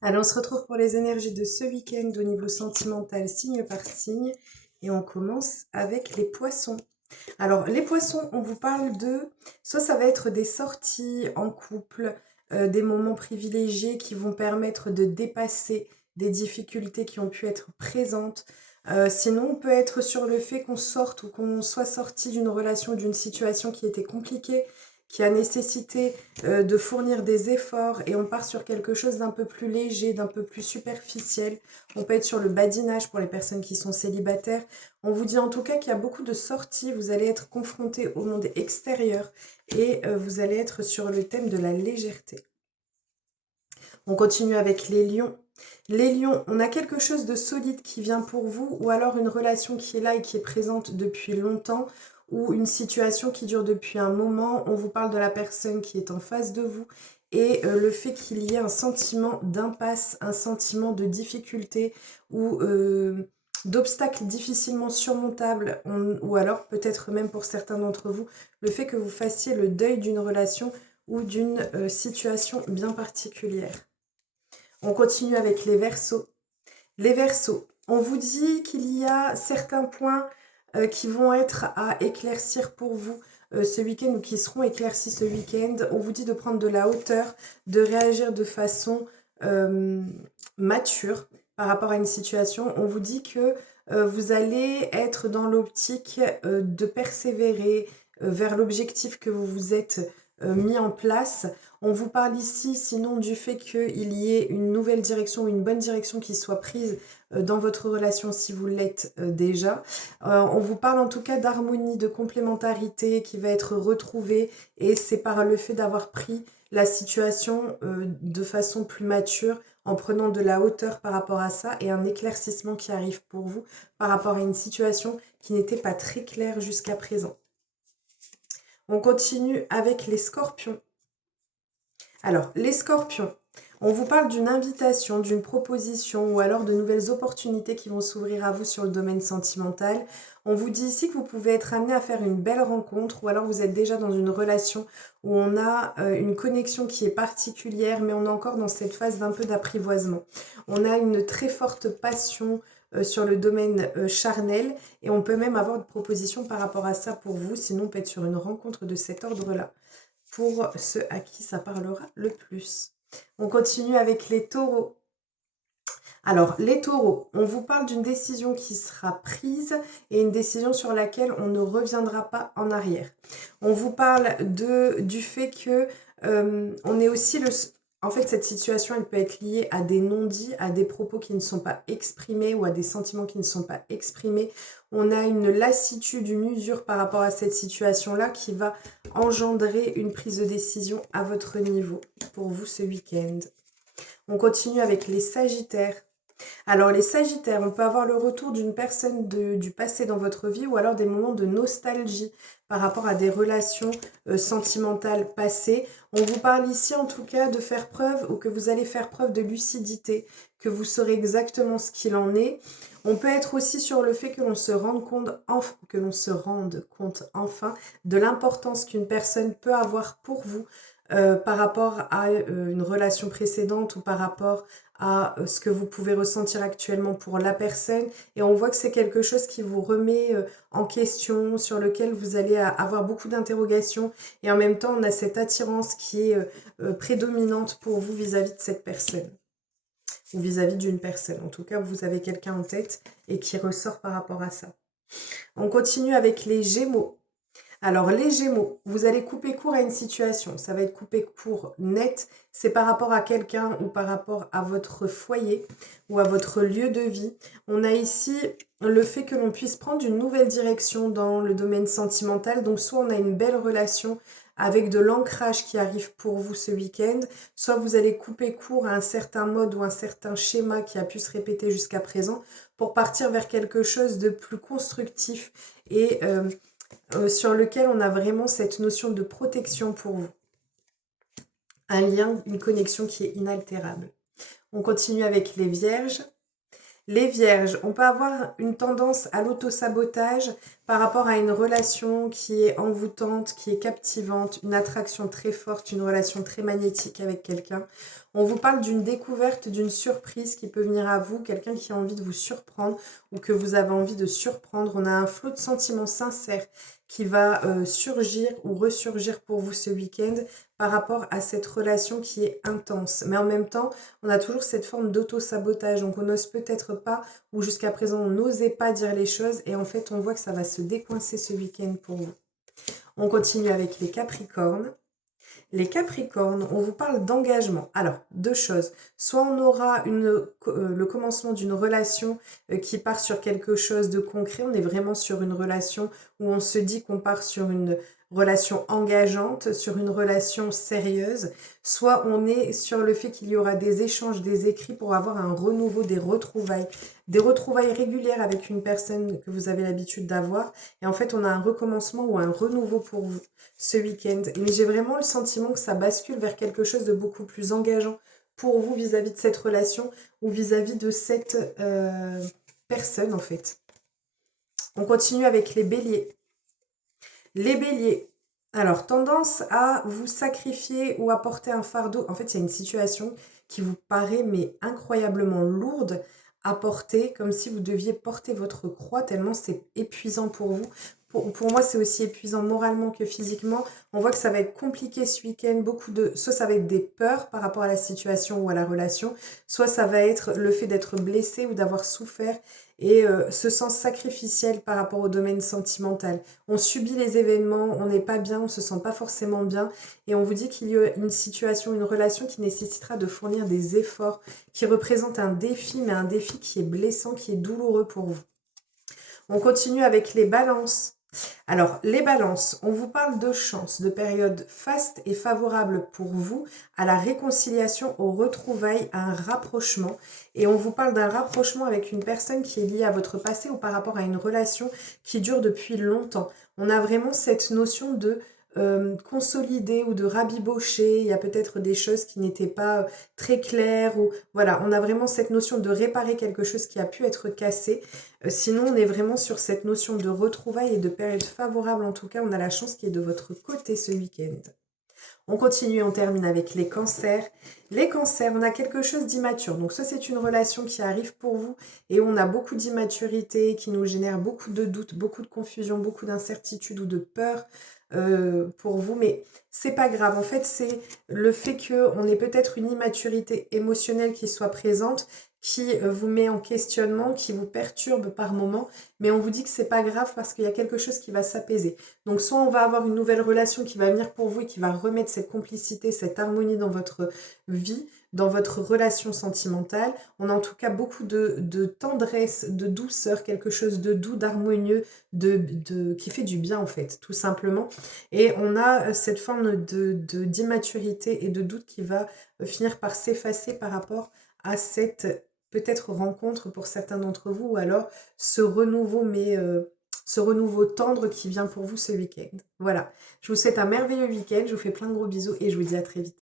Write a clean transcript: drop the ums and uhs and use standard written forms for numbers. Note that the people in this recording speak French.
Alors, on se retrouve pour les énergies de ce week-end au niveau sentimental, signe par signe. Et on commence avec les poissons. Alors, les poissons, on vous parle de... Soit ça va être des sorties en couple, des moments privilégiés qui vont permettre de dépasser des difficultés qui ont pu être présentes. Sinon, on peut être sur le fait qu'on sorte ou qu'on soit sorti d'une relation, d'une situation qui était compliquée, qui a nécessité de fournir des efforts et on part sur quelque chose d'un peu plus léger, d'un peu plus superficiel. On peut être sur le badinage pour les personnes qui sont célibataires. On vous dit en tout cas qu'il y a beaucoup de sorties, vous allez être confronté au monde extérieur et vous allez être sur le thème de la légèreté. On continue avec les lions. Les lions, on a quelque chose de solide qui vient pour vous ou alors une relation qui est là et qui est présente depuis longtemps ou une situation qui dure depuis un moment. On vous parle de la personne qui est en face de vous et le fait qu'il y ait un sentiment d'impasse, un sentiment de difficulté ou d'obstacles difficilement surmontables ou alors peut-être même pour certains d'entre vous, le fait que vous fassiez le deuil d'une relation ou d'une situation bien particulière. On continue avec les Verseaux. Les Verseaux, on vous dit qu'il y a certains points qui vont être à éclaircir pour vous ce week-end ou qui seront éclaircis ce week-end. On vous dit de prendre de la hauteur, de réagir de façon euh, mature par rapport à une situation. On vous dit que vous allez être dans l'optique de persévérer vers l'objectif que vous vous êtes mis en place. On vous parle ici sinon du fait qu'il y ait une nouvelle direction ou une bonne direction qui soit prise dans votre relation si vous l'êtes déjà. On vous parle en tout cas d'harmonie, de complémentarité qui va être retrouvée et c'est par le fait d'avoir pris la situation de façon plus mature en prenant de la hauteur par rapport à ça et un éclaircissement qui arrive pour vous par rapport à une situation qui n'était pas très claire jusqu'à présent. On continue avec les scorpions. Alors, les scorpions, on vous parle d'une invitation, d'une proposition ou alors de nouvelles opportunités qui vont s'ouvrir à vous sur le domaine sentimental. On vous dit ici que vous pouvez être amené à faire une belle rencontre ou alors vous êtes déjà dans une relation où on a une connexion qui est particulière mais on est encore dans cette phase d'un peu d'apprivoisement. On a une très forte passion sur le domaine charnel et on peut même avoir une proposition par rapport à ça pour vous, sinon on peut être sur une rencontre de cet ordre-là pour ceux à qui ça parlera le plus. On continue avec les taureaux. Alors, les taureaux, on vous parle d'une décision qui sera prise et une décision sur laquelle on ne reviendra pas en arrière. On vous parle du fait que on est aussi le... En fait, cette situation, elle peut être liée à des non-dits, à des propos qui ne sont pas exprimés ou à des sentiments qui ne sont pas exprimés. On a une lassitude, une usure par rapport à cette situation-là qui va engendrer une prise de décision à votre niveau pour vous ce week-end. On continue avec les sagittaires. Alors les sagittaires, on peut avoir le retour d'une personne du passé dans votre vie ou alors des moments de nostalgie par rapport à des relations sentimentales passées. On vous parle ici en tout cas de faire preuve ou que vous allez faire preuve de lucidité, que vous saurez exactement ce qu'il en est. On peut être aussi sur le fait que l'on se rende compte enfin de l'importance qu'une personne peut avoir pour vous par rapport à une relation précédente ou par rapport à ce que vous pouvez ressentir actuellement pour la personne et on voit que c'est quelque chose qui vous remet en question, sur lequel vous allez avoir beaucoup d'interrogations et en même temps on a cette attirance qui est prédominante pour vous vis-à-vis de cette personne ou vis-à-vis d'une personne. En tout cas, vous avez quelqu'un en tête et qui ressort par rapport à ça. On continue avec les Gémeaux. Alors les Gémeaux, vous allez couper court à une situation, ça va être coupé court net, c'est par rapport à quelqu'un ou par rapport à votre foyer ou à votre lieu de vie. On a ici le fait que l'on puisse prendre une nouvelle direction dans le domaine sentimental, donc soit on a une belle relation avec de l'ancrage qui arrive pour vous ce week-end, soit vous allez couper court à un certain mode ou un certain schéma qui a pu se répéter jusqu'à présent pour partir vers quelque chose de plus constructif et sur lequel on a vraiment cette notion de protection pour vous. Un lien, une connexion qui est inaltérable. On continue avec les vierges. Les vierges, on peut avoir une tendance à l'auto-sabotage par rapport à une relation qui est envoûtante, qui est captivante, une attraction très forte, une relation très magnétique avec quelqu'un. On vous parle d'une découverte, d'une surprise qui peut venir à vous, quelqu'un qui a envie de vous surprendre ou que vous avez envie de surprendre. On a un flot de sentiments sincères qui va surgir ou ressurgir pour vous ce week-end par rapport à cette relation qui est intense. Mais en même temps, on a toujours cette forme d'auto-sabotage. Donc on n'ose peut-être pas, ou jusqu'à présent on n'osait pas dire les choses. Et en fait, on voit que ça va se décoincer ce week-end pour vous. On continue avec les Capricornes. Les Capricornes, on vous parle d'engagement. Alors, deux choses. Soit on aura le commencement d'une relation qui part sur quelque chose de concret. On est vraiment sur une relation où on se dit qu'on part sur une relation engageante, sur une relation sérieuse. Soit on est sur le fait qu'il y aura des échanges, des écrits pour avoir un renouveau, des retrouvailles régulières avec une personne que vous avez l'habitude d'avoir. Et en fait, on a un recommencement ou un renouveau pour vous ce week-end. Mais j'ai vraiment le sentiment que ça bascule vers quelque chose de beaucoup plus engageant pour vous vis-à-vis de cette relation ou vis-à-vis de cette personne en fait. On continue avec les béliers. Les béliers, alors tendance à vous sacrifier ou à porter un fardeau. En fait, il y a une situation qui vous paraît mais incroyablement lourde à porter, comme si vous deviez porter votre croix tellement c'est épuisant pour vous. Pour moi, c'est aussi épuisant moralement que physiquement. On voit que ça va être compliqué ce week-end. Soit ça va être des peurs par rapport à la situation ou à la relation, soit ça va être le fait d'être blessé ou d'avoir souffert et ce sens sacrificiel par rapport au domaine sentimental. On subit les événements, on n'est pas bien, on se sent pas forcément bien et on vous dit qu'il y a une situation, une relation qui nécessitera de fournir des efforts, qui représente un défi, mais un défi qui est blessant, qui est douloureux pour vous. On continue avec les balances. Alors, les balances, on vous parle de chance, de période faste et favorable pour vous à la réconciliation, aux retrouvailles, à un rapprochement. Et on vous parle d'un rapprochement avec une personne qui est liée à votre passé ou par rapport à une relation qui dure depuis longtemps. On a vraiment cette notion de consolider ou de rabibocher. Il y a peut-être des choses qui n'étaient pas très claires. Ou voilà, on a vraiment cette notion de réparer quelque chose qui a pu être cassé. Sinon, on est vraiment sur cette notion de retrouvailles et de période favorable. En tout cas, on a la chance qui est de votre côté ce week-end. On continue, on termine avec les cancers. Les cancers, on a quelque chose d'immature. Donc ça, c'est une relation qui arrive pour vous et on a beaucoup d'immaturité, qui nous génère beaucoup de doutes, beaucoup de confusion, beaucoup d'incertitude ou de peur pour vous. Mais c'est pas grave. En fait, c'est le fait qu'on ait peut-être une immaturité émotionnelle qui soit présente, qui vous met en questionnement, qui vous perturbe par moments, mais on vous dit que c'est pas grave parce qu'il y a quelque chose qui va s'apaiser. Donc soit on va avoir une nouvelle relation qui va venir pour vous et qui va remettre cette complicité, cette harmonie dans votre vie, dans votre relation sentimentale. On a en tout cas beaucoup de tendresse, de douceur, quelque chose de doux, d'harmonieux, qui fait du bien en fait, tout simplement. Et on a cette forme d'immaturité et de doute qui va finir par s'effacer par rapport à cette peut-être rencontre pour certains d'entre vous ou alors ce renouveau, ce renouveau tendre qui vient pour vous ce week-end. Voilà, je vous souhaite un merveilleux week-end, je vous fais plein de gros bisous et je vous dis à très vite.